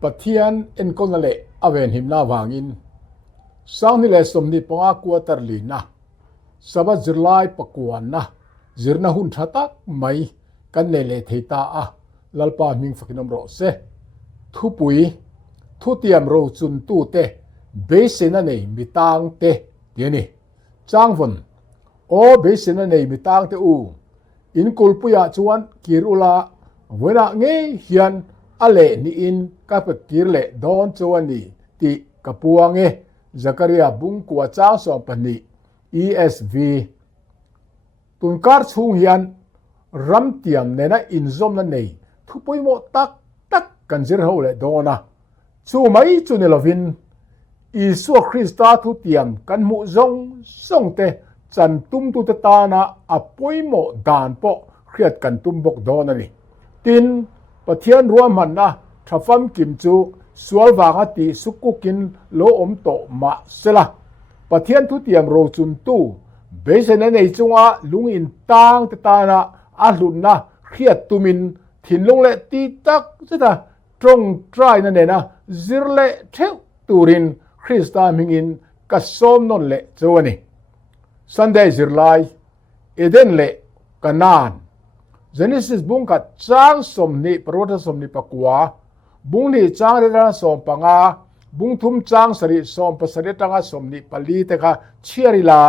ปะเทียนเอ็นกนเลอเวนหิมนาวางินสังนิเลสมนิปงากัวตรลีนะสบัดจิรไลปะกวนนะจิรนะหุนทัตักไม่กันเนเลเทตาอะลลปามิงฟักนมโรเซทุปุยทุเตียมโรจุนตูเตเบสนันเนมิตังเตเดียนี่จางวนโอเบสนันเนมิตังเตอูอินกุลปุยะจวนกิรุลาเวลาเงยเฮียนอเลนี่อินกับกิรเลดอนจวนนี่ติกับปัวเงจักริยาบุงกัวจ้างสอบปนี ESV ตุนการชุงเฮียนรัมเตียมในนั้นอินซอมนั่นเองทุกปุยโมตักกันจิรเขาเลยโดนะชูไม่จูเนลวินอิสุคริสต์ทุเตียมกันมุจงส่งเตจันตุมตุตตานะอปุยโมดานปอเครียดกันตุมบกโดนนี่ตินปะเทียนรวมมันนะทัฟฟัมกิมจูสวลวากติสุกุกินโลอมโตมาเสละปะเทียนทุเตียมโรจุนตูเบสเนในจงอาลุงอินตังตตานะอาลุนนะเครียดตุมินถิ่นลงเลตีตักจะตาตรงใจนั่นเองนะจิรเลเทวตูรินคริสตามิงอินกัสซอมนนเลจวนี่ซันเดย์จิรไลเอเดนเลกันนานเจเนซิสบุงกัดจางสมนิปรวัตสมนิปกัวบุงนี่จางเรดาสมปังอาบุงทุมจางสริสมปสริตังสมนิปลีเตคะเชียริลา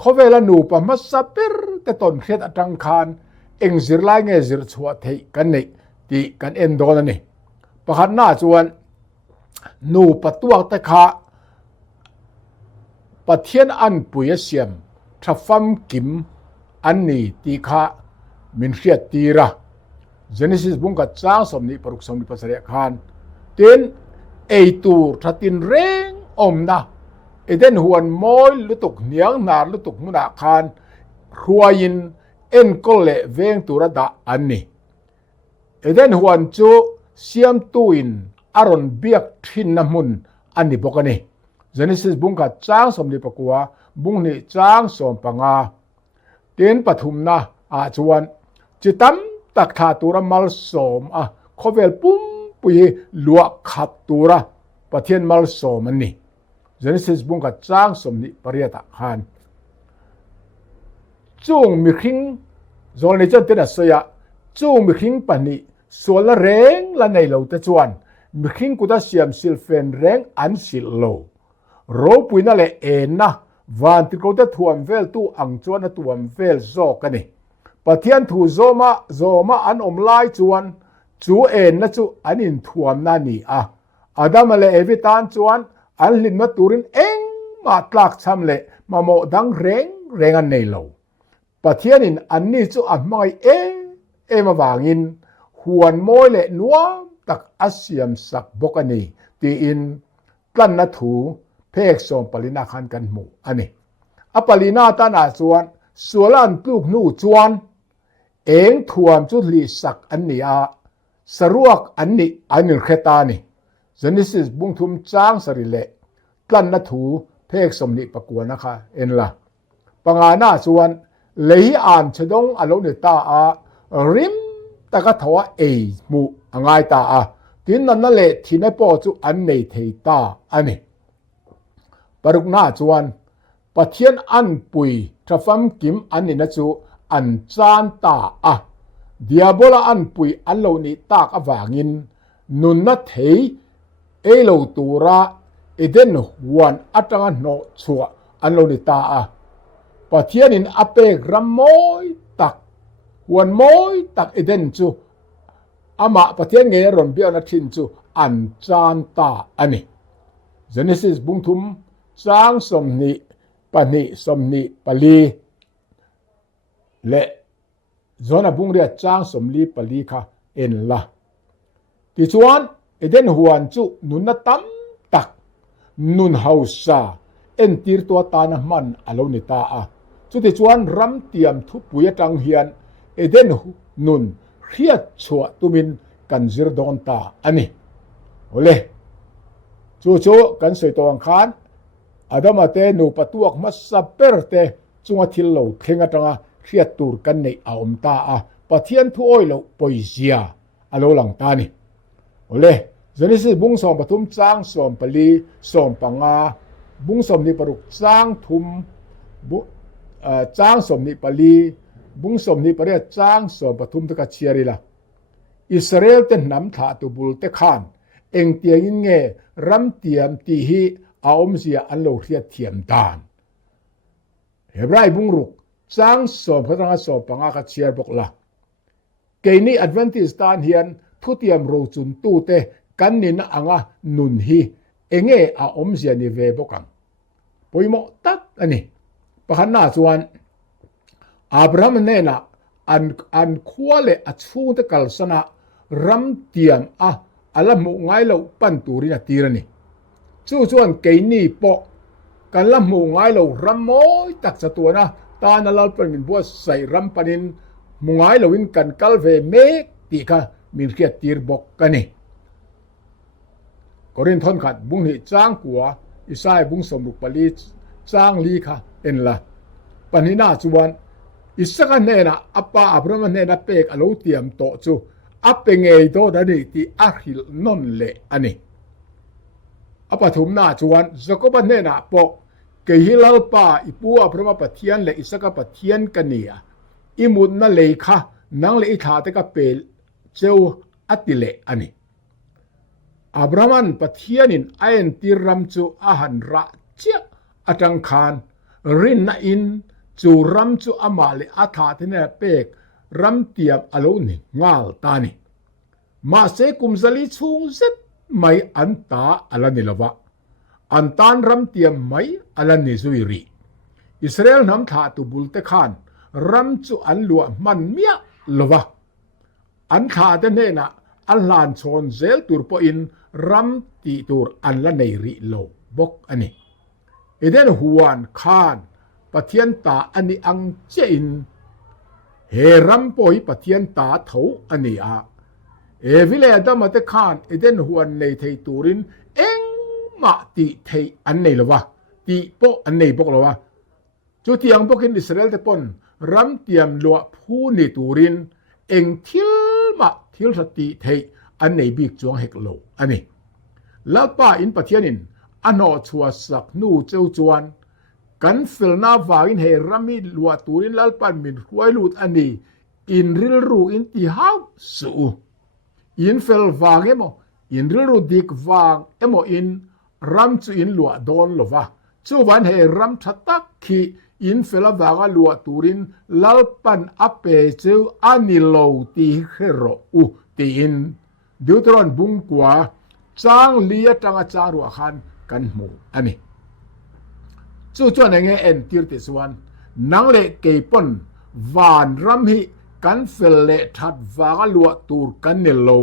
ขเวลานูปมัสสะเปรเตตอนเครียดอัตังคานเอ็งจิรไลเงจิรชัวเทกันนี่ตีกันเอ็นโดนนี่ประคันหน้าจวนนูปตัวเตคะปะเทียนอันปุยเสียมทัฟฟัมกิมอันนี้ตีคะมินเครียดตีระเจเนซิสบุงกัดจางสมนิปรุกสมนิปสริคานเต็นเอตูทัตินเร่งอมนะเอเดนหวนมอยลุตุกเนียงนาลุตุกมุนาคานครัวยินเอ็นกเลเวงตุระดาอันนี้เอเดนหวนจูเซียมตูอินอารอนเบียกทินน้ำมุนอันนี้บอกกันนี่เจเนซิสบุงกัดจางสมนิปกัวบุงนี่จางสมปังอาเต็นปฐุมนะอาจวนจิตัมตักทาตุระมัลสมขเวลปุ่มปุยลวกขับตุระปะเทียนมัลสมันนี่เจเนซิสบุงกัดจางสมนิปริยตะคานจุงมีคิงโซลในจันเตนัสยะจุงมีคิงปนิส่วนละแรงละในเหล่าตะจวนมีคิงกุตาเสียมซิลเฟนแรงอันสิโลโรปุยนั่นแหละเอ็นนะวันที่เขาจะทวนเวลตู้อังจวนทวนเวลโซกันนี่ปะเทียนถูโซมาอันอมไลจวนจูเอ็นนะจูอันอินทวมนั่นนี่อาดัมเลเอวิตานจวนอันลินมาตูรินเองมาตลักช้ำเลมาโมดังเร่งอันในเหล่าปะเทียนินอันนี้จูอันไม่มาวางินหวนโมยเลนัวตักอาเซียมสักบกอันนี้ตีอินกลั้นนัถูเพกสมปรินาคันกันหมู่อันนี้อปรินาตานาจวนส่วนอันปลูกนู่จวนเองทวมจุดลีสักอันนี้สรวกอันนี้อันนี้เคตานี่เจเนซิสบุงทุมจางสริเลกลั้นนัถูเพกสมนิปกวนนะคะเอ็นละปังอาณาจวนเลยอ่านชดงอโลนิตาริมตะกะทว่าหมู่ง่ายตาตินนั่นแหละที่ในปอจุอันในเทตาอันนี้ปรุกหน้าจวนปะเทียนอันปุยทฟัมกิมอันนี้นะจูอันจานตาเดียบลาอันปุยอันเหล่านี้ตากอวางินนุนนัทเฮเหล่าตูระเอเดนหวนอัตงโนชัวอันเหล่านี้ตาปะเทียนินอเปกรำมอยตักหวนมอยตักเอเดนจูมาปะเทียนเงยรอนเบียนัทินจูอันจานตาอันนี้เจเนซิสบุงทุมจางสมนิปนิสมนิปลีและจวนบุงเรียจางสมลีปลีค่ะเอ็นละที่ชวนเอเดนหวนจูนุนตัมตักนุนเฮาซาเอ็นตีร์ตัวตานะมันอโลนิตาจุดที่ชวนรำเตียมทุบปุยจังเฮียนเอเดนนุนเครียดชัวตุมินกันจิรดอนตาอันนี้โอเลจูกันสวยตัวอังคารอาดามาเตนูปตัวกมัสซาเปรเตจงอาทิลโลเทงจังเครียดตูร์กันในอมตาปะเทียนทุโอยโลปอยเซียอโลหลังตานี่โอเล Genesis bung som patum chang som pali som panga bung som ni paruk chang thum chang som ni pali bung som ni pare chang som patum ta ka chiarila Israel te nam tha tu bul te khan eng tiang in nge ram tiam ti hi aom sia an lo riat thiam dan Hebrai bung ruk chang som phatanga som panga ka chiar bok la ke ni advantage tan hian thu tiam ro chun tu te kan nin anga nun hi enge a om sia ni ve bokang poimo tat ani pahan na chuan Abraham ne na an khwale a chu te kal sana ram tiam a ala mu ngai lo pan turina tirani chu chuan ke ni po kan la mu ngai lo ram moi tak cha tu na ta na lal pan min bo sai ram panin mu ngai lo in kan kal ve me ti kha min khiat tir bok kani Korin thon khat bung hi chang kwa isai bung som ruk pali chang li kha en la panina chuan isaka ne na apa Abraham ne na pek alo tiam to chu apengei do da ni ti akhil non le ani apa thum na chuan Jacob ne na po ke hilal pa ipu Abraham pathian le isaka pathian kania imut na le kha nang le tha te ka pel cheu atile ani Abrahaman pathianin ayen tiram chu ahan ra chia atang khan rin na in chu ram chu amale atha thene pek ram tiam alo ni ngal tani ma se kumzali chung zet mai anta alani lawa antan ram tiam mai alani zuiri Israel nam tha tu bulte khan ram chu an lua man mia lawa an tha te ne na an lan chon zel tur po in ram ti tur an la nei ri lo bok ani eden huan khan pathian ta ani ang chein he ram poi pathian ta tho ani a evile adam te khan eden huan nei thei turin eng ma ti thei an nei lawa ti po an nei bok lawa chu tiang bokin Israel te pon ram tiam lua phu ni turin eng thil ma thil sati thei an nei bik chuang hek lo ani lapa in pathianin ano chua sak nu cheu chuan kan filna wangin he rami lua turin lalpan min huai lut ani in ril ru in ti hau su in fel wang emo in ril ru dik wang emo in ram chu in lua don lova chu wan he ram thatak khi in fela wanga lua turin lalpan ape cheu ani lo ti hero u ti in Deuteron bung kwa chang lia tanga charu khan kan mu ani chu chuan enge en tir te suan nang le ke pon van ram hi kan fel le that wanga lua tur kan ne lo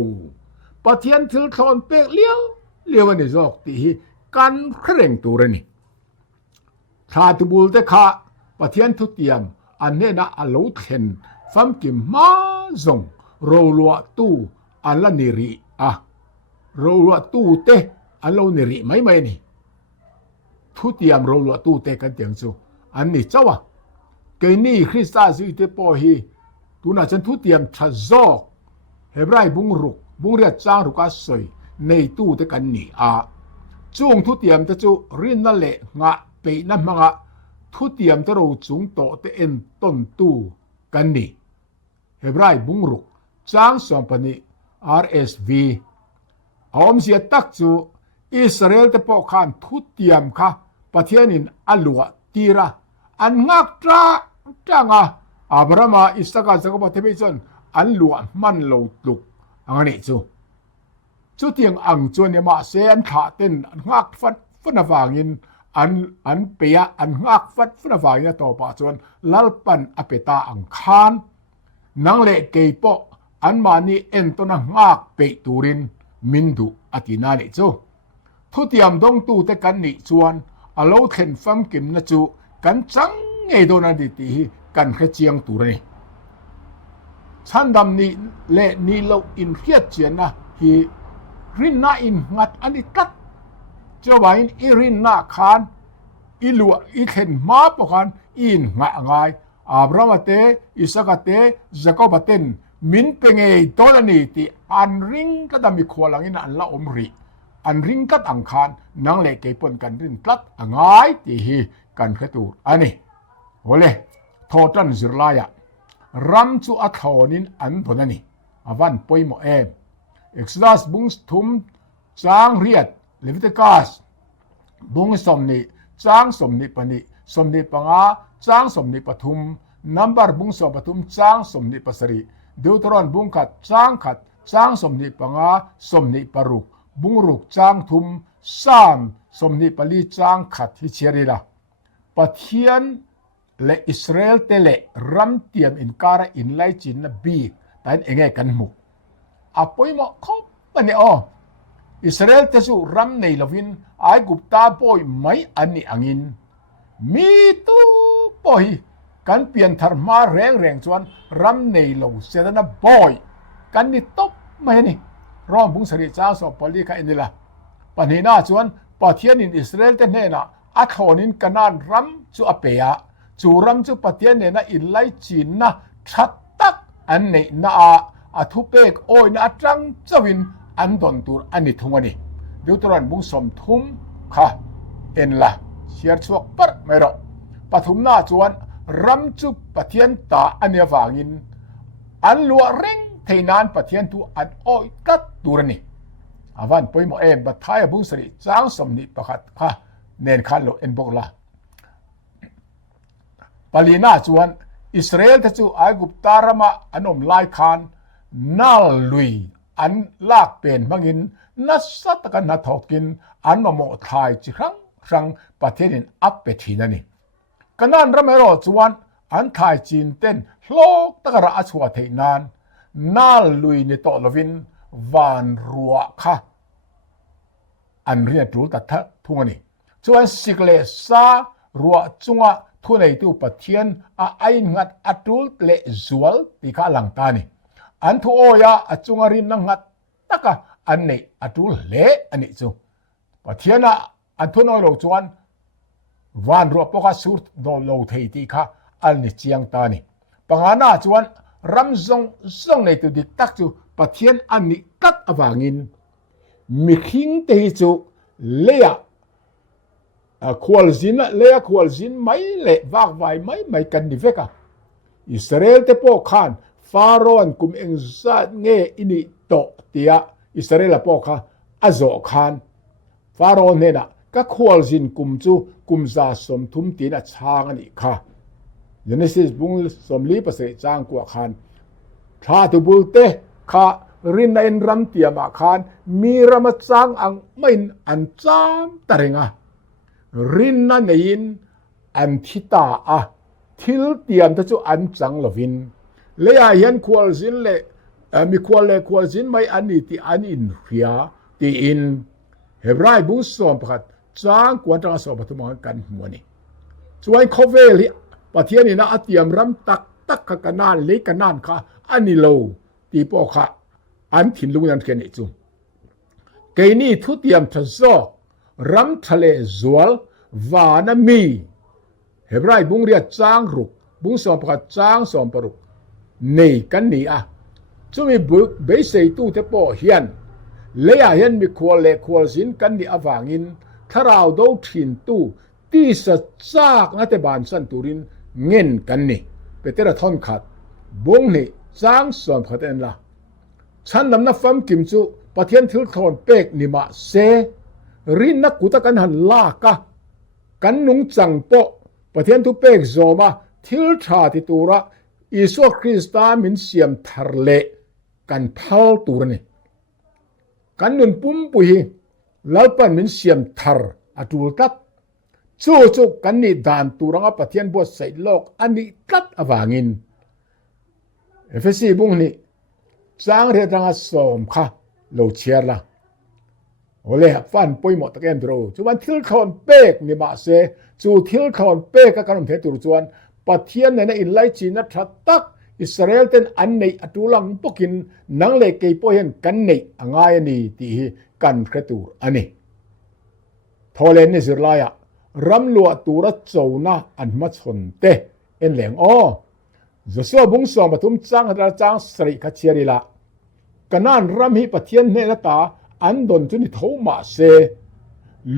pathian thil thon pek liao ani jok ti hi kan khreng turani tha tu bul te kha pathian thu tiam an ne na alo then fam kim ma zong ro lua tu an la ni ri a ro lua tu te an lo ni ri mai mai ni thu tiam ro lua tu te kan tiang chu an ni chawa ke ni Krista zui te po hi tu na chan thu tiam tha zo Hebrai bung ruk bung ria chang ru ka soi nei tu te kan ni a chung thu tiam te chu rin na le nga pe na manga thu tiam te ro chung to te en ton tu kan ni Hebrai bung ruk chang som pani RSV om sia tak chu Israel te po khan thu tiam kha pathianin alua tira an ngak tra tanga Abrahama Isaka Jacob te chon an lua man lo tluk angani chu tiang ang chuan ne ma se an tha ten an ngak fat funa wangin an peya an ngak fat funa wangin to pa chuan lalpan apeta ang khan nang le ke po an mani en to na ngak pe turin mindu atina ni chu thu tiam dong tu te kan ni chuan alo then fam kim na chu kan chang nge do na di ti kan kha chiang tur ni chan dam ni le ni lo in khiat chian na hi rin na in ngat ani tat chawain irin na khan ilua I then ma po khan in nga ngai Abraham te Isaka te Jacob ten min penge dolani ti อันริงก็ดามีขวลังอินอันละอมริอันริงกัดอังคารนังเลเกปนกันรินตัดอ่างายตีฮีกันคตูอันนี้โหเลยทอตันซิรลายะรัมจูอัทโหนินอันพนันนี่อวันปอยโมเอมเอ็กซ์ดัสบุงทุมจางเรียดเลวิติกัสบุงสมนิจางสมนิปนิสมนิปังอาจางสมนิปทุมนัมบาร์บุงสมปทุมจางสมนิปสรีดิวตรอนบุงขัดจางสมนิปังอาสมนิปรุกบุงรุกจางทุมสามสมนิปลีจางขัดฮิเชรีละปะเทียนและอิสราเอลเตเลรัมเตียมอินการอินไลจินนบีแต่เองกันมุอปอยมาคบปะเนออิสราเอลเตสูรัมในลวินไอกุปตาปอยไม่อันนี้อังินมีตูปอยกันเปลี่ยนธรรมาแรงจวนรัมในลวเสดนะบอยกันนี่ตบไม่นี่ร้องบุงสริจ้าสอบปลีกันนี่ละปะเนน่าจวนปะเทียนอินอิสราเอลเตเนน่ะอักโหนินกันนานรัมจูอเปียจูรัมจูปะเทียนเนน่ะอินไลจีนนะชัดตักอันนี้น่ะอทุเปกโอยน่ะจังจวินอันดอนตูอันนี้ทุงอันนี้ดิวตรอนบุงสมทุมค่ะเอ็นละเชียร์ชวกปัดไม่รอปฐุมหน้าจวนรัมจุปะเทียนตาอันเนียวางินอันลัวเร่งเทนานปะเทียนตูอันโอยกัดตูรนี่อาวันปอยโมเอมบัดท้ายบุงสริจางสมนิปะขัดค่ะเนนคันโลเอ็นบอกละปาลีน่าจวนอิสราเอลทจูไอกุปตารมาอันอมไลคานนาลุยอันลากเป็นบังินนัสตะกันนัทอกินอันมาโมทายจิครั้งประเทศนินอัปเปทีนันนี่กันนั้นรำไม่รอจวนอันทายจีนเต้นโลกตะกระอัชวะเทนานนาลุยในโตลวินวานรัวค่ะอันเรียนรู้ตัดทุงนี่จวนสิกเลซารัวจุงะทุนในตู้ปะเทียนไองัดอัตุลเลจวลที่ข้าหลังตานี่อันทุโอยาจุงะรินนังงัดตะกะอันนี้อัตุลเลอันนี้จูปะเทียนอันทุนโอโลจวนวานรัวปกสุดโดโลเทติข้าอันนี้เจียงตานี่ปังอาณาจวนรำซงในตู้ดิกตักจูปะเทียนอันนี้กัดอวางินมิคิงเตจูเลียควอลซินเลียควอลซินไม่เละวากไว้ไม่กันดิเฟกะอิสราเอลเตโปคานฟาโรห์กุมเองซัดเงอินิโตเตียอิสราเอลโปคาอโซคานฟาโรห์เนน่ะก็ควอลซินกุมจูกุมซาสมทุมตีน่ะช้างนี่ค่ะเจเนซิสบุงสมลีภาษาจางกว่าคานทาตุบุลเตค่ะรินในรัมเตียมาคานมีรำจางอังไม่อันจามตะเรงะรินนั่นเองอันทิตาทิลเตียมทจูอันจังลวินเลยเห็นควอลซินเลยมีควอลซินไม่อันนี้ที่อันอินเฮียที่อินเฮบรายบุษสมพัดจางกวนจังสอบปฐุมกันหัวนี่ส่วนคอเวลีปะเทียนี่นะเตียมรำตักกันนานเล็กกันนานค่ะอันนี้โลที่ปอค่ะอันถิ่นลุงยันเกนิจุเกนี่ทุเตียมทศรัมทะเลจวลวานามีเฮบรายบุงเรียจางรุกบุงสอมพัดจางสอมปรุกนี่กันนี่จุมีบุกเบสตูเทปอเฮียนเลียเห็นมีควอลซินกันนี่อวางินถ้าเราดูถิ่นตู้ที่สัจจากนัตบานสันตุรินเงินกันนี่เปเตระทอนขัดบุงนี่จางสอมพัดเอ็นละฉันนำนับฟัมกิมจูปะเทียนทิลทอนเป็กนิมาเซรินนักกุตกันหันลากะกันนุงจังโปปะเทียนทุเป็กโซมาทิลชาติตูระอิสุคริสตามินเสียมทาร์เลกันพัลตูระนี่กันนุนปุ่มปุยแล้วปันมินเสียมทาร์อตูลตัดจูกันนี่ดานตูระงปะเทียนบวชใส่โลกอันนี้ตัดอวางินเอฟซีบุงนี่จางเรียดังสมค่ะโลเชียร์ละโอเลฟันปุยหมดตะเกนดูจวนทิลคอนเปกนี่มาเซจูทิลคอนเปกกันเทตุจวนปะเทียนในอินไลจีนัทตักอิสราเอลเต็นอันในอตุลังปกินนังเลเกยปเห็นกันในง่ายนี่ที่กันกระตูอันนี้ทอเลนนิสิลายะรำลัวตูรัดโจนะอันมาชนเตเอ็นเหลงจะสู้บุงสองปฐุมจางหาจางสริขเชียริละ กะนานรำหิปะเทียนเนละตาอันดนจุนิโทมาเซ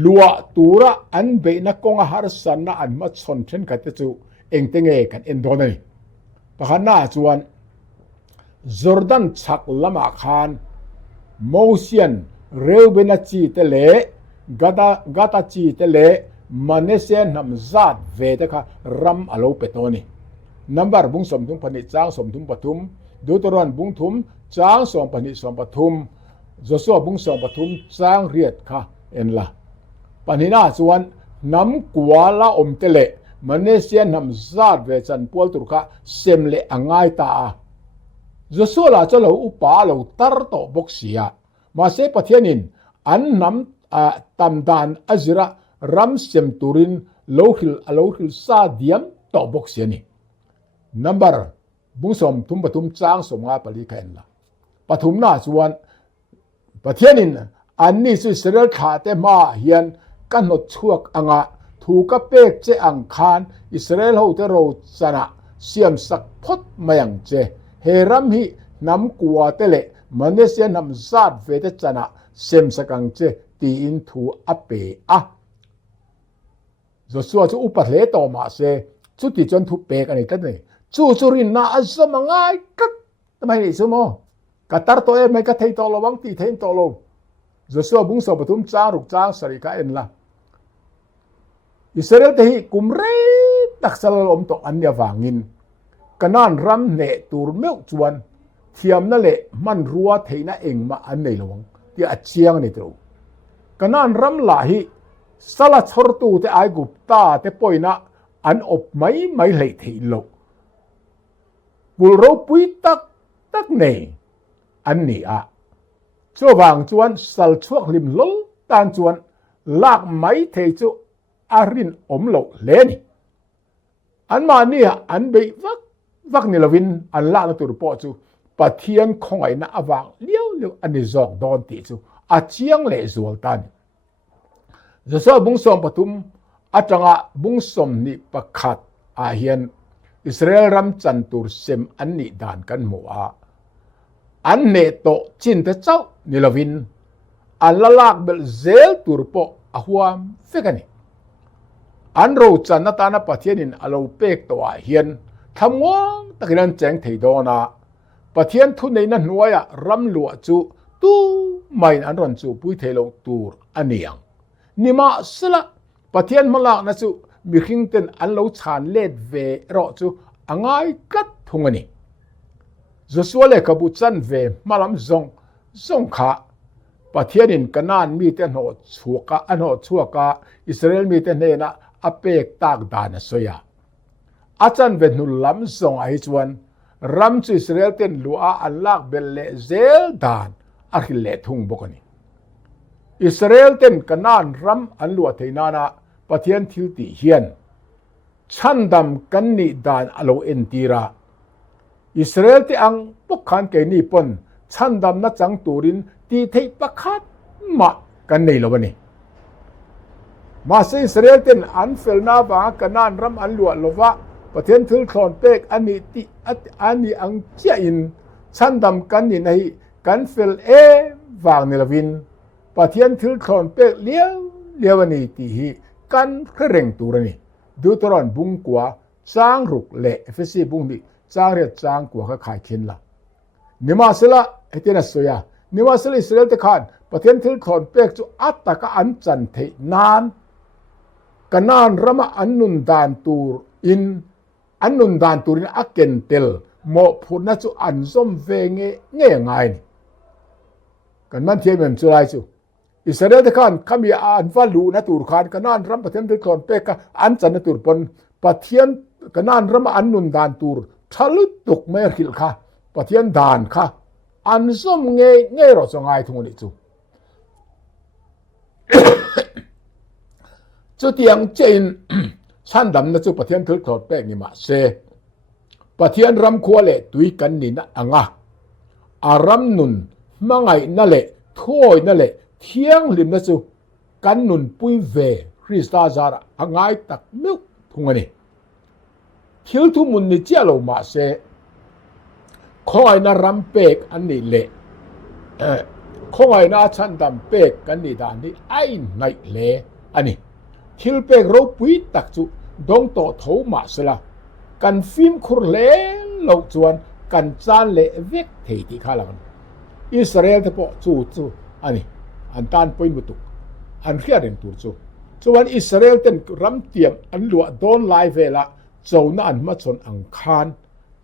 ลัวตูระอันเบนักกงอาหารสันนะอันมัดสนเช่นกันจูเองเตงเอกันเอ็นโดนนี่ปะขันหน้าจวนจอร์แดนชักละมาคานโมเซียนเรวเบนัจีเตเลกาตาจีเตเลมันเนเซียนนำจัดเวทค่ะรัมอโลเปโตนี่นับบุ้งสมทุมพนิจางสมทุมปทุมดูตรอนบุ้งทุมจางสมพนิสมปทุมจสัวบุ้งสมปทุมจางเรียดค่ะเอ็นละปนินาส่วนน้ำกัวละอมเตเลมันเนเซียนนำจัดเวจันปวลตุรค่ะเซมเลอ่างไอตาจสัวละจะเราอุปาเราตรโตบกเสียมาเสปะเทียนินอันนำตำดานอัจระรัมเซมตูรินโลหิลซาเดียมโตบกเสียนี่นับบุ้งสมทุมปทุมจางสมงาปลีแคนละปทุมนาส่วนปะเทียนินอันนี้สุเสรขาเตมาเฮียนกันหนดช่วกอ่างถูกกับเปกเจอังคารอิสราเอลเขาเตโรจนะเสียมสักพดมาอย่างเจเฮรัมฮินำกัวเตเลมันเนเซียนำซาดเวทจนะเสียมสักังเจตีอินทูอเปอะจสัวจะอุปเทโตมาเซจุดที่จนทุเปกันอีกนี่จูรินนาอัศมังไงกัดทำไมนี่สมอกัตาร์โตไม่กัดเทโตโลวังตีเทนโตโลจสัวบุ้งสปทุมจางรุกจางสริกาเอ็นละอิสราเอลเตหิกุมเรตักสลลมตกอันยาวางินกันนั่นรำเนตูร์เมวจวนเทียมนั่นแหละมันรัวเทน่าเองมาอันในหลวงที่อัจเชียงนี่ตัวกันนั่นรำลาหิสลัดชรตูเตไอกุปตาเตปอยนะอันอบไม่เลยทีโลบุโรปุยตักเนอันนี้อะช่วงบางจวนสัลช่วงริมลลตานจวนลากไม่เทจูอารินอมโลเลนี่อันมาเนี่ยอันไปวักนิลวินอันลากตัวปอจูปะเทียนของไอ้น่ะวางเลี้ยวอันนี้จอกดอนตีจูอาเชียงเลสวลตันจะสอบบุ้งสมปทุมอาจารย์บุ้งสมนี่ประคัดอาเฮียนอิสราเอลรำจันตูร์เซมอันนี้ด่านกันมัวอันเนโตจินเตเจ้านิลวินอันละลากเบลเซลตูร์ปออาหัวเฟกันนี่อันเราจันนัตานาปะเทียนินอาลูเปกตัวเฮียนทำว่างตะกินันแจงเทโดนาปะเทียนทุนในนั้นหน่วยรำหลวจูตู้ไม่อันรันจูปุยเทโลตูร์อันนี้ยังนิมาสละปะเทียนมาลากนะจูมีขิงเต็นอันเราชานเล็ดเวรอจูอ่างไอกัดทุงนี่จะสวเลกบุจันเวมาลำซงขาปะเทียนินกันนานมีแต่หอชัวกะอันหอชัวกะอิสราเอลมีแต่เนนะอเปกตากดานสอยอาจารย์เวนุลำซงไอจวนรำจูอิสราเอลเต็นลัวอันลากเบลเลเซลดานอาคิเลทุงบกนี่อิสราเอลเต็นกันนานรำอันลัวเทนานะปะเทียนทิวติเฮียนชันดำกันนิดานอโลเอนตีระอิสราเอลที่อังปกขันเกนี่ปนชันดำนัดจังตูรินตีเทปะคัดมากันในโลวนี่มาเซอิสราเอลเต็นอันเฟลนาบากันนานรำอันลัวโลวะปะเทียนทิลคลอนเปกอันนี้ที่อันนี้อังเจียอินชันดำกันนี่ในกันเฟลวางเนลวินปะเทียนทิลคลอนเปกเลี้ยววันนี้ที่ฮีกันเคร่งตัวนี่ดูตรอนบุ้งกัวจางรุกเละเฟซีบุ้งดิจางเรียจางกัวก็ขายเข็นละนิมาสละเอเตนัสโซยานิมาสละอิสราเอลตะขานประเทศทิลคอนเปกจูอัตตะกะอันจันเทนานกันนานรำอันนุนดานตูร์อินอันนุนดานตูรินอักเกนเตลโมพูดนะจูอันส้มเวงเงี้ยง่ายนี่กันมันเทียมเหมือนจุไรจูอิสราเอลตะขานขมีอันฟัลลูนะตูร์ขานกันนานรำประเทศทิลคอนเปกอันจันนะตูร์ปนประเทศกันนานรำอันนุนดานตูร์ทะลุตกไม่หิลค่ะประเทศดานค่ะอันส้มเงี้ยรอสงายทุกนี้จูจุดยังเจนชั้นดำนะจูประเทศทิลคอนเปกนี่มาเซประเทศรำคัวเละตุยกันนี่นะอ่างอารำนุนมังไงนั่นแหละถ้วยนั่นแหละเที่ยงลิมนะจูกันนุนปุยเวคริสตาจาระอ่างไงตักมิวทุกนี้คิลทุมุนนี่เจ้าเรามาเซคอยนารำเปกอันนี้เละ คงไอ้นาชันดำเป็กกันนี่ดานนี่ไอ้ไหนเล่อันนี้ทิลเป็กเราปุยตักจุดงโตเท่ามาสละกันฟิล์มคุรเล่เหล่าจวนกันจานเล่เวกเทติข้าลังอิสราเอลที่พอจูอันนี้อันตานปุยมุตุอันเขียนตัวจูวันอิสราเอลเต็นรำเตียมอันหลวโดนไลเวละเจ้านั่นมาชนอังคาร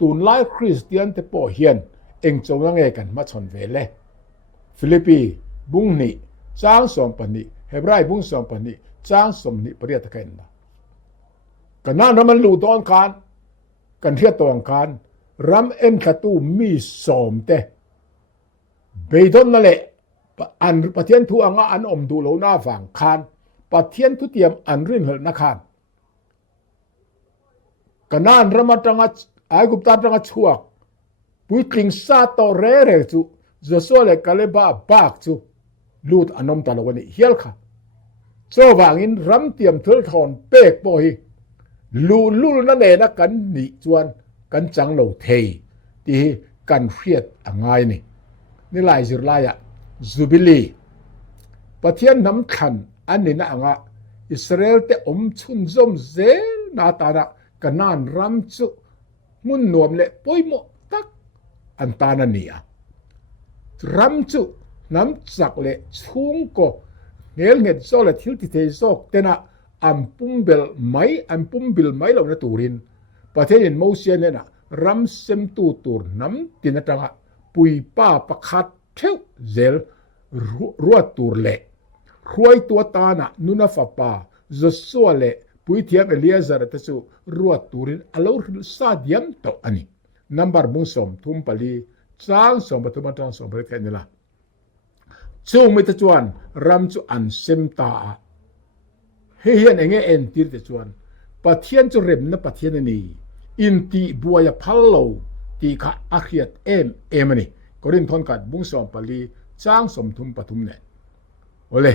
ตูนไลคริสเตียนที่พอเฮียนเองเจ้านั่งเอกันมาชนเวเลฟิลิปปีบุงนี่จ้างสมปนิเฮบรายบุงสมปนิจ้างสมนิปริยตะกันนะกันนั่นมันหลุดอนการกันเทียตัวอังคารรำเอ็นขตูมีสมเตเบดอนนั่นแหละอันปะเทียนทุอังอันอมดูโลหน้าฝั่งคานปะเทียนทุเตียมอันรินเหลนักคานกันนั่นรำมาจังอากุปตาจังชัวปุยกลิงซาโตเรเรจูจะส่วนเล็กกะเลบ้าบากจูลูดอนอมตาลวันนี้เฮียลค่ะโซวางินรำเตียมเทลทอนเปกโปฮีลูนั่นเองนะกันนิจวนกันจังโลเทที่กันเฟียดอ่างไงนี่ลายจุลายะจูบิลีประเทศน้ำขันอันนี้นะอ่างอิสราเอลเตอมชุนซอมเซนาตานะกันนั่นรำจุมุนนวมเละป่วยหมดตักอันตานันนี่อ่ะรำจุน้ำจักเละชุ่งก็เงี้ยเงี้ยโซเละทิลติเทโซกเตนะอัมปุ่มเบลไม่อัมปุ่มเบลไม่เราเนี่ยตูรินประเทศอินโมเซียเนี่ยนะรำเซมตูร์น้ำตินจังอ่ะปุยป้าประคัดเที่ยวเซลรัวตูร์เละรวยตัวตานะนุนาฟาป้าจะสัวเละปุยเทียงเลียซาร์ตสูรัวตูรินอลาวซาดิยมโตอันนี้นัมบาร์บุ้งสมทุ่มปลีจ้างสมบัติมาจ้างสมบัติแค่นี้ละช่วงไม่ตะจวนรำจุอันเซมตาเฮียนเองเอ็นตีตะจวนปะเทียนจุเร็มนะปะเทียนนี้อินตีบัวยาพัลโลตีข้าอาเขียดเอ็มนี่ก็รินทอนกัดบุ้งสมปลีจ้างสมทุมปทุมเนี่ยโอเล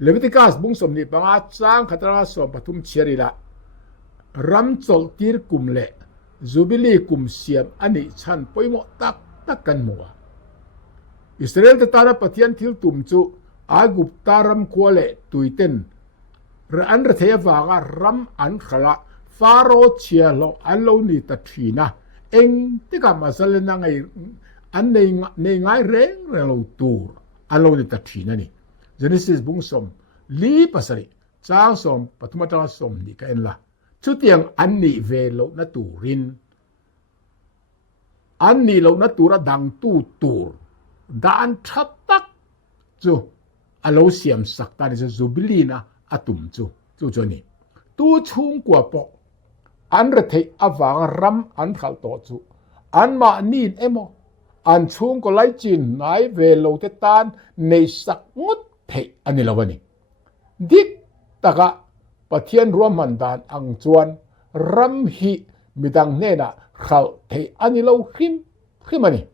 เลวิติกัสบุ้งสมนี่ปังอาจ้างขัตราสมปทุมเชียริละรำจลตีร์กุมเละจูบิลีกุมเสียมอันนี้ฉันป่วยหมดตักกันมัวอิสราเอลตาราปะเทียนทิลตุมจูอากุปตารำควาเละตุยเต็นรันระเทียวางารำอันขละฟาโรเชียโลอันโลนี่ตัดทีนะเองที่กำมาสเลนังไออันในง่ายเร่งเราตูร์อันโลนี่ตัดทีนะนี่เจเนซิสบุ้งสมลีปัสริจ้างสมปฐุมตราสมนี่กันละชุดยังอันนี้เวโลนัตูรินอันนี้เรานัตูระดังตูร์ดานชัดตักจูอโลเซียมสักตานี่จะจูบิลีนะอาตุมจูนี่ตูชุ่งกว่าปออันระเทอวางรำอันขัลโตจูอันมานีนเอโมอันชุ่งก็ไล่จีนนายเวโลเตตานในสักงดเทอันนี้ละวันนี้ดิกตะกะปะเทียนรวมมันดานอังจวนรำฮีมิดังเนนะขัลเทอันนี้เราขิมมันนี่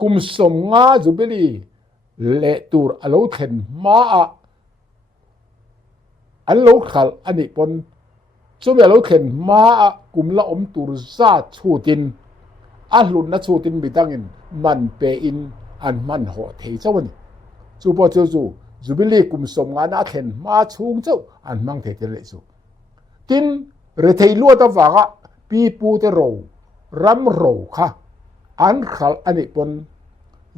กุมสมงาจูบิลีเลตูร์อโลเทนมาอันโลขัลอันนี้ปนช่วยเราเข็นมากุมละอมตูรซาชูตินอันลุนนัชูตินบิดังอินมันเปอินอันมันหัวเทเจ้าวันจูปอจูบิลีกุมสมงานาเข็นมาชูงเจ้าอันมังเทเจเลสูตินเรเทยลัวตะฝากะปีปูเตโรรำโรค่ะอันขัลอันนี้ปน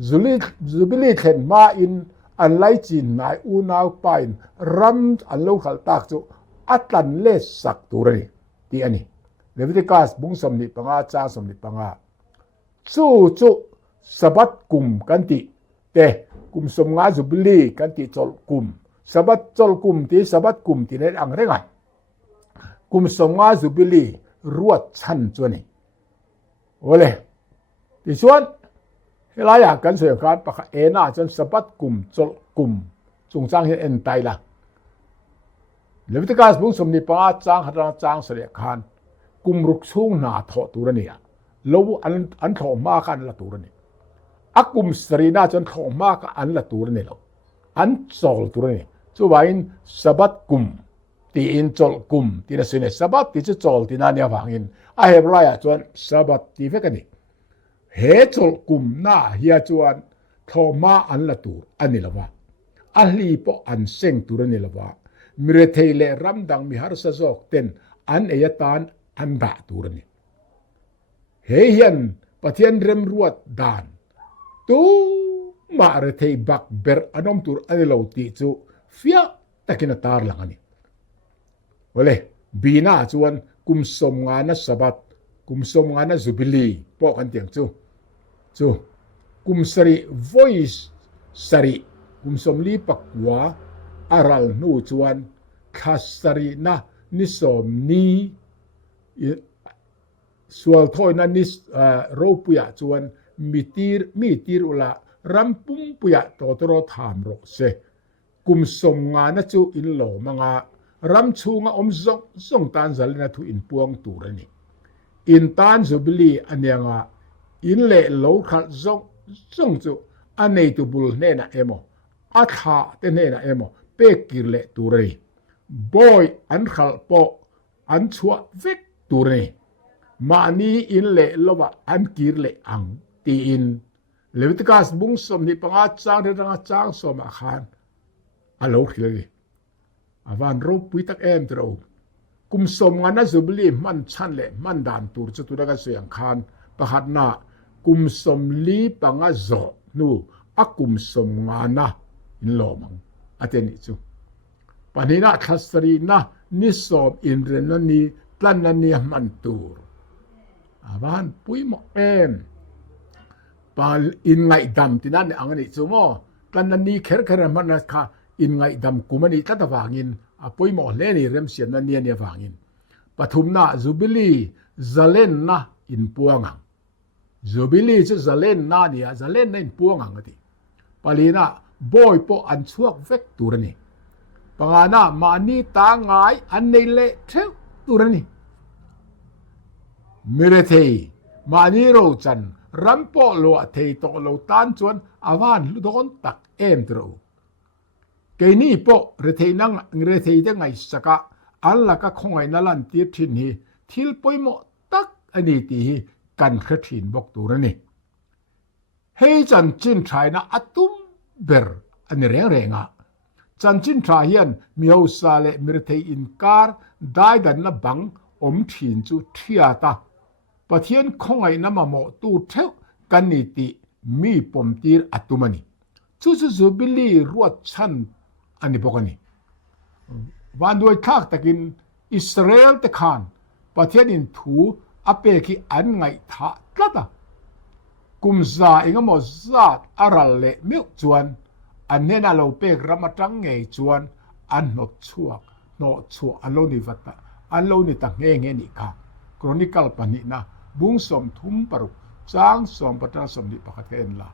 จูบิลีเข็นมาอินอันไลจีนนายอูนาวไปน์รำอันโลขัลตากจูอัตลันเลสักตัวนี้ที่อันนี้เลวิติกัสบุ้งสมนิปังอาจ้าสมนิปังอาจูสบัดกุมกันติเตกุมสมงาจุบลีกันติจอลกุมสบัดจอลกุมที่สบัดกุมที่ในอังเรงไงกุมสมงาจุบลีรวดชันจวนี่โอเลยที่ส่วนหลายอย่างกันเสียการปะเอน่าจนสบัดกุมจอลกุมจงจ้างเห็นเอ็นไตละเลวิติกัสบุ้งสมนิปังอาจ้างหัตถจ้างเสด็จขานกุมรุกช่วงหนาทอตัวนี้โลอันทอมากอันละตัวนี้อักกุมสรีนาจนทอมากอันละตัวนี้แล้วอันจอลตัวนี้จู่ว่าอินสบัดกุมที่อินจอลกุมที่นั่นสิเนี่ยสบัดที่จะจอลที่นั่นเนี่ยฟังอินไอเฮบรายจวนสบัดที่เฟกันนี่เฮจอลกุมน่าเฮียจวน ทอมาอันละตูอันนี้ละว่าอัลลีปออันเซ็งตูรนี่ละว่ามิเรเทเลรัมดังมิฮาร์ซะจอกเต็นอันเอยตานอันดาตูรนี่เฮียนปะเทียนเรมรวดดานตูมาเรเทบักเบอร์อนอมตูรอันนี้ลาวติจูฟิยะตะกินตาร์ลังอันนี้วะเลบีนาจวนกุมสมงานะสบัตกุมสมงานะซุบิลีปอกันเตียงจูกุมสริ voice สริกุมสมลีปักวาอารัลนูจวนคัสสรินะนิสมนีสวลทอยนะนิสโรปุยะจวนมีตีรอุละรัมปุงปุยะตอตรอถามโรเซกุมสมงานะจูอินโลมังะรัมชูงะอมซงตานซัลนะทุอินปวงตูรนี่อินตานซุบิลีอันยังะอินเลโลคัซงจูอันเนตุบุลเนนะเอโมอัฐาเตเนนะเอโมเปกิรเลตูรีบอยอันขลปออันชัวเวกตูรีมานีอินเลโลวะอันกิรเลอังตีอินเลวิตกัสบุงสมนิปังอาจางเรดังอาจางสมอาคารอัลโลคิเลอาวานรูปวิตักเอ็มตรอกุมสมงานะซุบลีมันชันเลมันดานตูรจตุระกะเสียงคานปะหัดนากุมสมลีปังอาโซนูอากุมสมงานะอินโลมังอาเตนิจูปานินะทัสรีนะนิสอบอินเรนนีตลันนันีมันตูรอาวานปุยโมเอ็มปาอินไงดำที่นั่นอังนี้จูโมตลันนันีเคร์มันนะค่ะอินไงดำกุมันนี่ตัดวางินอปุยโมเลนี่เรมเสียนนันเนี่ยวางินปฐุมนาซุบิลีซาเลนนะอินปวงังซุบิลีจะซาเลนนาเนี่ยซาเลนนั่นปวงังกติปาลีนะบอยปออันชวกเวกตูรนี่ปงานะมานีตางายอันในเละเทวตูรนี่มิเรเทมานีโรจันรัมปอโลเทตโลตันจวนอาวานลุดอนตักเอ็มตรูเกนี่ปอเรเทนังเรเทได้ไงสักอันละก็คงไงนั่นตีทินฮีทิลปอยโมตักอันนี้ตีกันขทินบอกตูรนี่เฮจันจินไทยนะอัตุมเบอร์อันนี้แรงอ่ะจันจินทราเฮียนมีเอาซาเลมิรเทอินการได้ดันนะบังอมถินจูเทียตาปะเทียนคงไงนะมาโมตูเทวกันนิติมีปมตีรอัตุมันนี่จูบิลีรวดชันอันนี้พวกนี้วันด้วยทักตะกินอิสราเอลตะขานปะเทียนอินทูอเปกิอันไงท่าตละตากุมซาอิงมอซาดอารัลเลมิวจวนอันเนน่าเราเปกรำจังไงจวนอันนดชัวอันโลนิวัตอันโลนิตังเงนี่ค่ะครอนิคัลปานินะบุงสมทุมปรุจางสมปัตตาสมดิปะเทนลา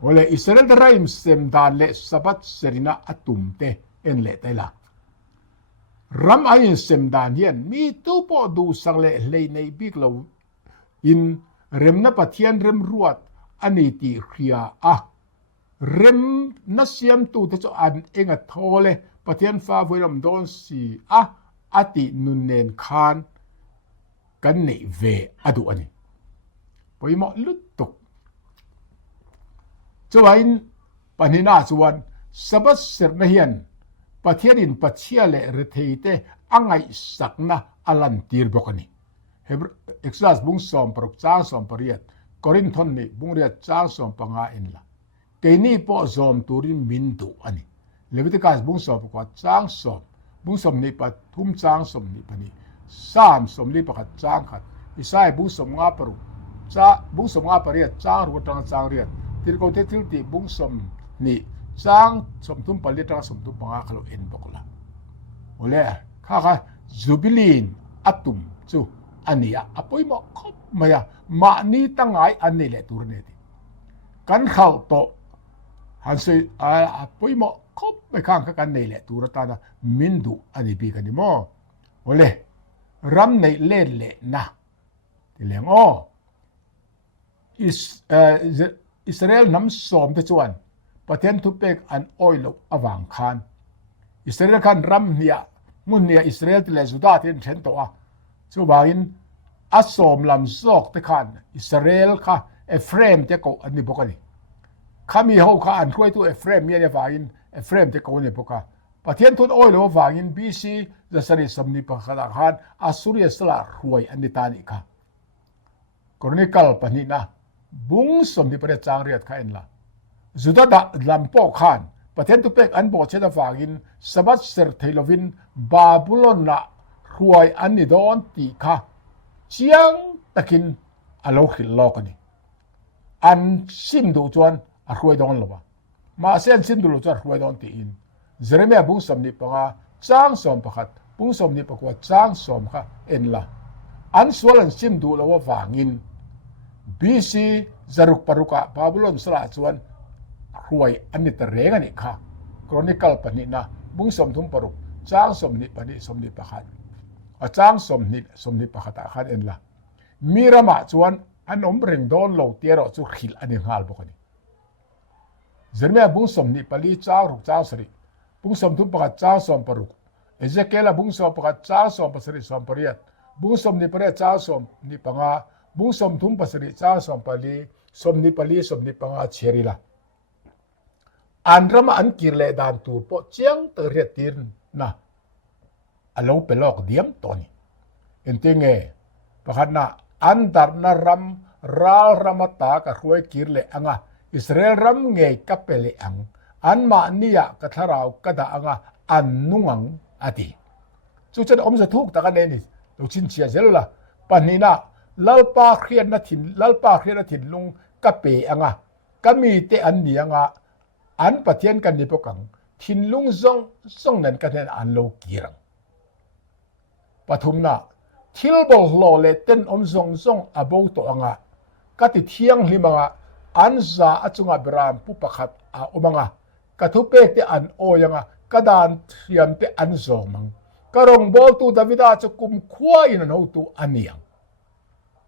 โอเลอิสราเอลไรมเซมดานเลสบัตเซรินาอัตุมเตเอ็นเลไตลารัมไอน์เซมดานเฮียนมีตูปอดูสังเลเลในบิกเราอินเรมนับเทียนเรมรวดอันนี้ตีเขียเรมนัสยามตูเตจอันเองทอเลปเทียนฟ้าเวลมดอนสีอตินุนเนนคานกันในเวอดูอันนี้พอยิ่งลุดตกจะว่าอินปนินาจวนสบัสเสรนเฮียนปเทียนินปเชียเลเรเทเตอังไงสักนะอลันตีร์บกันนี้เอ็กซ์ลาสบุงสอมปรกจ้างสอมปริยัดกอรินทอนนี่บุงเรียดจ้างสอมปังอาอินละเกนี่ปอสอมตูรินมินดูอันนี้เลวิติกัสบุงสอมปกว่าจ้างสอมบุงสอมนี่ปัดทุ่มจ้างสอมนี่ปนี่สามสอมนี่ปะขัดจ้างขัดอิสายบุงสอมงาปรุจ้าบุงสอมงาปริยัดจ้างรัวตังจ้างเรียดที่เขาเทติลตีบุงสอมนี่จ้างสอมทุ่มปลิตางสอมทุ่มปังอาขลุ่นบอกละโอเล่ข้าจูบิลีนอัตุมจูอันนี้อ่ะปุยหมอกคบมานี่ตั้งไงอันนี้แหละตัวนี้กันเข้าโตหันสิปุยหมอกคบไปข้างกันนี่แหละตัวตานะมินดูอันนี้ปีกันนี่มั้งโอเล่รำในเล่นเละนะที่เหลืองอิสราเอลน้ำสมตะจวนประเทศทุเปกอันออยลอวังคานอิสราเอลคันรำเนี่ยมุนเนี่ยอิสราเอลที่เลสุดาที่เห็นตัวช่วงอัสสมลำซอกตะขันอิสราเอลค่ะเอฟเรมเจ้าก็อันนี้บอกกันนี่ ข้ามีเฮาข้าอันช่วยตัวเอฟเรมเมียเนี่ยฝากอินเอฟเรมเตโกเนี่ยพวกประเทศทุนอ้อยแล้วฝากอิน BC จะสนิทสมนิปขะหันอาสุริยสละรวยอันนี้ตานี่ค่ะกรณีกัลปนินะบุ้งสมนิประจางเรียดข้าเอ็นละจุดดัลำปอกขันประเทศตุเป็กอันบอกเช่นฝากอินสบัดเซอร์เทลวินบาบูลอนละรวยอันนี้โดนตีค่ะเชียงตะกินอโลหิลโลกันนี่อันซิมดูจวนรวยโดนหรอวะมาเส้นซิมดูจวนรวยโดนตีอินเจเรเมียบุ้งสมนิปะจ้างสมประคัดบุ้งสมนิปะกว่าจ้างสมค่ะเอ็นละอันส่วนซิมดูแล้วว่าฝากอินBC จารุกปรุกะบาบูลอนสละจวนรวยอันนี้ตะเรงอันนี้ค่ะกรณีกัลปนินะบุ้งสมทุมปรุกจ้างสมนิปะนิสมนิปะขัดจ้างสมนิปะขัดขัดเอ็นละมีระมาจวนอันอมเร่งโดนโลเตียรจุขิลอันนี้หาลบุกันนี่เจเมียบุ้งสมนิปะลีจ้างรุกจ้างสริบุ้งสมทุมปะขัดจ้างสมปรุกเอเจเกลบุ้งสมปะขัดจ้างสมปะสริสมปริยัตบุ้งสมนิปะเรียจ้างสมนิปะงาบุ้งสมทุมปะสริจ้างสมปะลีสมนิปะลีสมนิปะงาเชริละอันระมาอันกิเลดานตูปเจียงเตเรตินนะอโลเปลอกเดียมตอนี่เอ็นติงเอปะขัดนะอันดาร์นารัมราลรามตากะรวยกิเลอังะอิสราเอลรัมเงยกะเปเลอังอันมาเนียกะทราวกะดาอังะอันนุงังอติจุจันอมจะทุกตะกันเอนี่ลูกชินเชียเซลละปะนี่นะลัลปาเครียนนะถิ่นลุงกะเปอังะกะมีเตอันเนียงะอันปะเทียนกันนี่พวกกังถิ่นลุงซ่งนั้นกันเนอันโลกีรังปฐุมนะทิลบอลโลเลเต้นอมซงอโบโตอังะกะติเทียงหิมังะอันซาอจุงะบรามปุปะขัดอมังะกะทุเปกเตอันโอยังะกะดานเทียมเตอันโซมังกะรงบอลตูดาวิดาจะกุมควายนันหูตูอันเนียง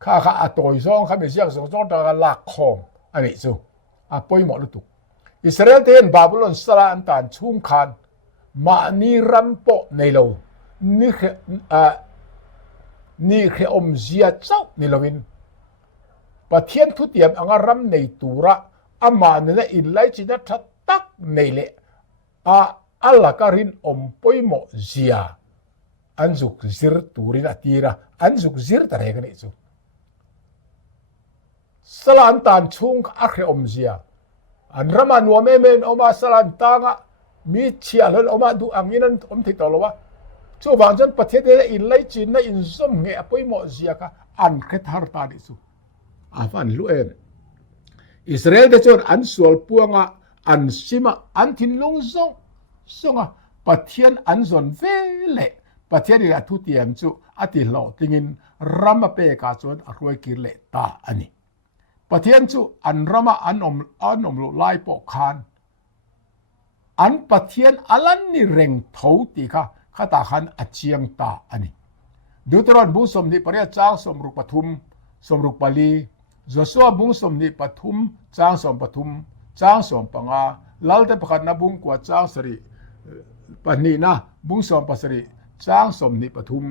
ข้าอตอยซองข้าไม่เสียงซองตะกะลักคอมอันนี้ซูปอยหมดลุตุอิสราเอลเทนบาบูลอนสลาอันตานชุมคานมานีรัมโปในโลนี่คืออมเจียเจ้าในโลวินปะเทียนทุเตียมอังรัมในตูระอามาเนี่ยอินไลจินัทตักในเละอัลลการินอมปอยโมเจียอันซุกซิรตูรินอตีระอันซุกซิรตะเรกันนี่ซูสลานตานชุงอัคเรอมเจียอันรามันวัวเมนอมาสลานตางะมีเชียร์แล้วอมาดูอังยินันอมติดต่อแล้ววะช่วงบางจันประเทศเนี่ยอินไลจินนะอินซุ่มเงะปอยโมเจียกะอันเคทาร์ตาดิซูฟันลุเอนอิสราเอลจะจนอันสวลพวงะอันซิมาอันทินลงซงประเทศอันซอนเวเลประเทศนี้ทุติยมจูอติโลติงินรามาเปกาจนรวยกิเลตาอันนี้ประเทศจูอันรามาอันอมลุไลปอกคานอันประเทศอลันนี่เร่งเท่าตีค่ะข้าตาขันอเชียงตาอันนี้ดูตรอนบุสมนิปริยจ้างสมรุปปฐุมสมรุปปาลีจสวบุงสมนิปฐุมจ้างสมปฐุมจ้างสมปังอาลัลเตปขัดนบุงกว่าจ้างสริปนีนะบุงสมปัสริจ้างสมนิปฐุม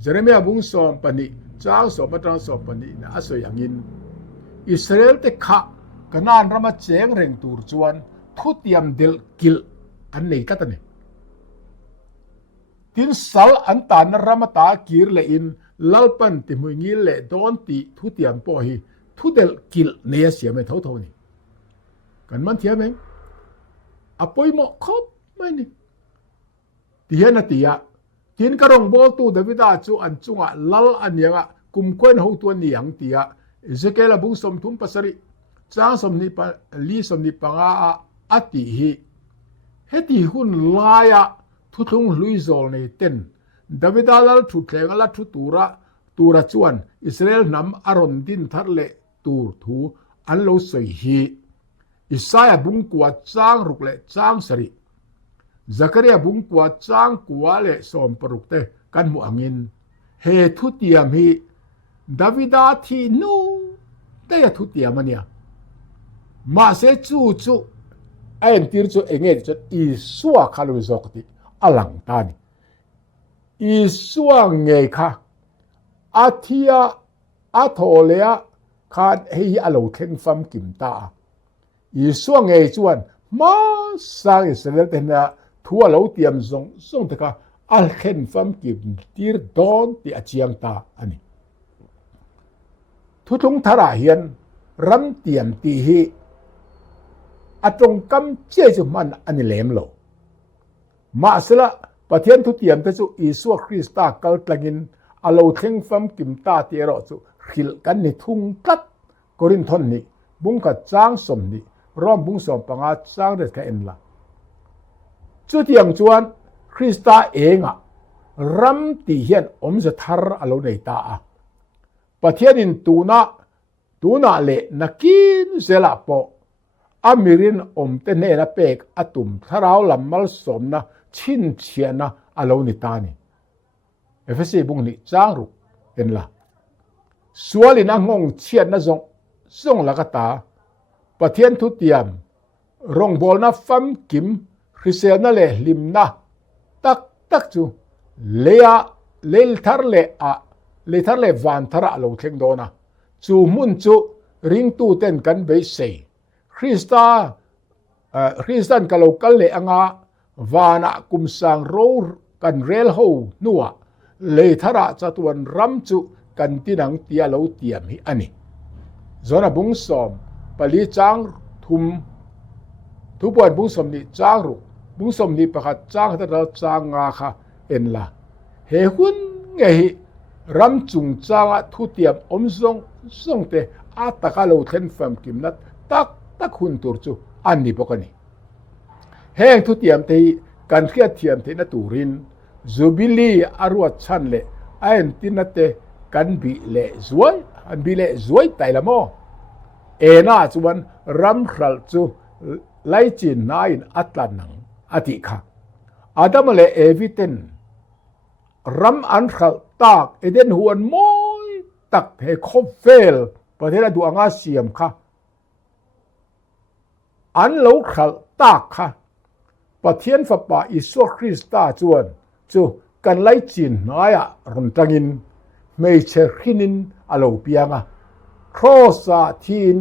เจเรเมียบุงสมปนีจ้างสมปตรังสมปนีนะอสวยอย่างอินอิสราเอลเตขะกันนานรามาเจงเร่งตูรจวนทุติยมเดลกิลอันนี้ก็ตันนี่ทินสัลอันตานรามาตากีร์เลอินลัลปันติมุยงิเลโดนติทุติยมปอฮีทุเดลกิลเนียเสียไม่เท่านี่กันมันเทียมเองอปอยหมอกครบไม่นี่ที่เห็นนาทีทินกระรองบอลตูเดวิดาจูอันจุงะลัลอันยังะกุมควนหูตัวนี้ยังที่อิสเกลบุงสมทุมปัสริจ้างสมนิปลีสมนิปังอาอติฮีเฮติหุนลายะทุทุงลุยโซลในเต็นดาวิดาลัลทุเทงลัทุตูระจวนอิสราเอลนำอารอนดินทัดเลตูทูอันโลสวยฮีอิสายาบุงกวาจ้างรุกเลจ้างสริซักเรียบุงกวาจ้างกวาเลสอมปรุกเตกันมุอังินเฮทุเตียมฮีดาวิดาที่นูเตยทุเตียมันเนี่ยมาเสจูเอ็นติร์จูเองจะอีสัวคาลุยอกติอลังตานีอีสัวเงยค่ะอาทิยาอาโทเลียคาดให้อโลเข่งฟัมกิมตา อีส่วงเอจวนมาสร้างอิสราเอลเต็นทั่วเราเตรียมส่งตะกะอัลเข็นฟัมกิบตีร์ดอนที่อาเจียงตาอันนี้ทุทุงทาราเฮียนรำเตรียมตีฮีอัตรงกำเจจุมันอันนี้เลมโลมาสละประเทศทุเตียมแต่จุอีสัวคริสตากัลตังินอาโลเทงฟัมกิมตาเตียรอจุขิลกันนี่ทุ่งกัดกรินทอนนี่บุ้งกัดจ้างสมนี่ร่อมบุ้งสมปังอาจ้างเด็ดแค่เอ็นละจุดอย่างจวนคริสตาเองอะรำตีเฮียนอมจะทาร์อาโลในตาประเทศนินตูนาเละนักกินเซลาโปอามิรินอมเตเนนะเปกอตุมทาราวลำมัลสมนะชินเชียนะอาโลนิตานีเอฟซีบุงนี่จ้างรุเอ็นละสวลินะงงเชียนนะส่งละกตาประเทศทุเตียมรงบอลนะฟัมกิมคริเซนะเลลิมนะตักจูเลลทาร์เลวันทาระโลเทงโดนะจูมุนจูริงตูเต้นกันเบสเซคริสตันกะโลกัลเลอังาวานะกุมสังโรกันเรลโฮนัวเลทาระจัตวันรัมจุกันที่นังเตียโลเตียมฮิอันนี้จนะบุงสอมปลีจางทุมทุบวันบุงสอมนี่จางรุบุงสอมนี่ประคัดจางตะเราจางงาค่ะเอ็นละเฮหุนไงรัมจุงจางทุเตียมอมส่งเตอาตะกะโลเทนฟัมกิมนัดตักหุนตุรจูอันนี้ปกติแห้งทุเตียมเตกันเทียเทียมเทนตูรินจูบิลีอารวดชันเลไอ้ตินัตเตกันบิเลซวยอันบิเลซวยไตละโมเอน่าจวนรัมครัลจูไลจินนายนอัตลานังอติค่ะอาดัมเลเอวิเทนรัมอันครัลตากเอเดนหวนมอยตักเฮคอฟเฟลประเทศดูอ่างเสียมค่ะอันโลครัลตากค่ะประเทศฝาป่าอิสวคริสตาจวนจูกันไลจินนายรันตังินไม่เชขินินอโลเปียงครอสาทีน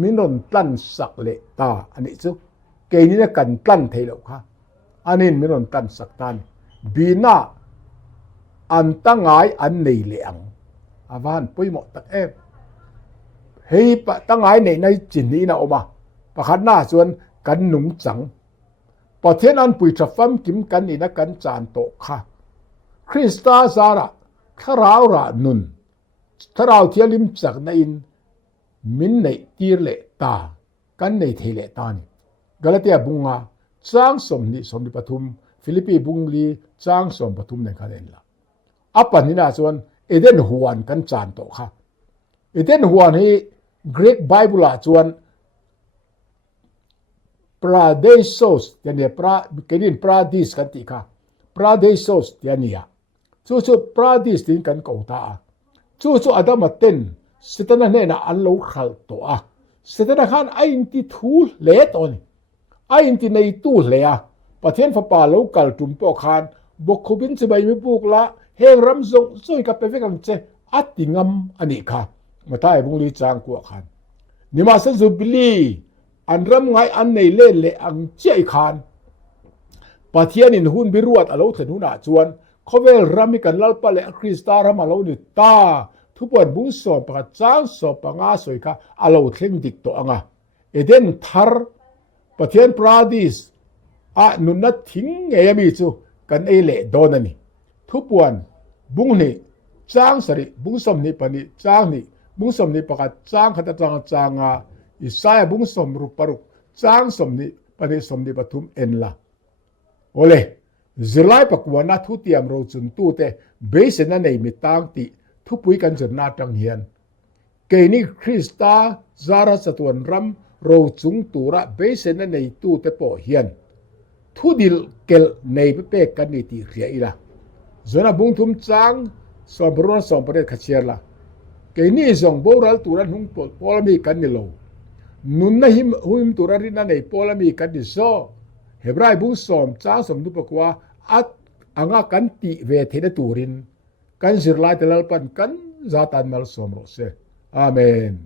มินนตันสักเลตาอันนี้จูเกนี้นะกันตันเทโลค่ะอันนี้มินนตันสักตันบีน่าอันตั้งไงอันในเหลียงอาวันปุยหมดตักเอฟเฮ้ยปะตั้งไงในจินนี้นะออกมาประคันหน้าส่วนกันหนุ่มจังประเทศนั้นปุยจะฟัมกิมกันนี่นะกันจานโตค่ะคริสตาซาระขราวระนุนทราวเทียลิมจากในอินมินในตีเลตากันในเทเลตานี่กาลาเตียบุงาจ้างสมนิปทุมฟิลิปปีบุงลีจ้างสมปทุมในคาเดนละอัปปนินาส่วนเอเดนฮวนกันจานโตค่ะเอเดนฮวนให้กรีกไบเบิลส่วนปราเดโซสเนี่ยปราเกดินปราดิสกันติค่ะปราเดโซสเนี่ยจู่ปราดิสตินกันเก่าตาจู่อดัมเต้นสตนาเนน่ะอันโลขัลตัวสตนาขันไอ้อินที่ทูเล่ตอนไอ้อินที่ในตู้เล่ประเทศฝาป่าโลกัลจุมปอคานบกคุบินจะไปไม่ปุกละเฮงรำส่งส่วยกับไปเวกันเจอัติงมอันนี้ค่ะมาท้ายบุงลีจางกัวคานนี่มาสันซุบิลีอันรำไงอันในเล่นเลยอังเจ้าคานประเทศนินหุ่นบิรวดอโลเถนุนาจวนเขาเวลรำมีกันลัลปะเลคริสตารามาโลนิตาทุกวันบุญสอบประจางสอบปังอาสวยค่ะอโลเทงดิกตัวงาเอเดนทาร์ประเทศปราดิสนุนนัดทิ้งเอมีจูกันเอเล่โดนนี่ทุกวันบุงนี่จ้างสริบุงสมนี่ปนิจ้างนี่บุงสมนี่ประกาศจ้างขัดจางอิสายบุงสมรูปรุกจ้างสมนี่ปนิสมนี่ปทุมเอ็นละโอเลจิไลปักวันนัทุติยมโรจุนตูเตเบสนั่นในมิตังติทุปุยกันจนนาตังเฮียนเกนี่คริสตาซาราสตวนรัมโรจุงตูระเบสนั่นในตูเตปอเฮียนทุดิลเกลในเปกกันนี่ตีเรียอีละจนบุงทุมจังสอบบรอนสอบประเทศขัดเชียร์ละเกนี่ส่งโบราณตุรันหุ่งปอลมีกันนี่โลนุนนะหิมตุรันนั่นในปอลมีกันนี่โซเฮบรายบุงสอมจ้างสมดุปกว่าอัดอ่างกันติเวทเดตุรินกันสิรลายเตลปันกันจาตันมัลสอมโรเซอาเมน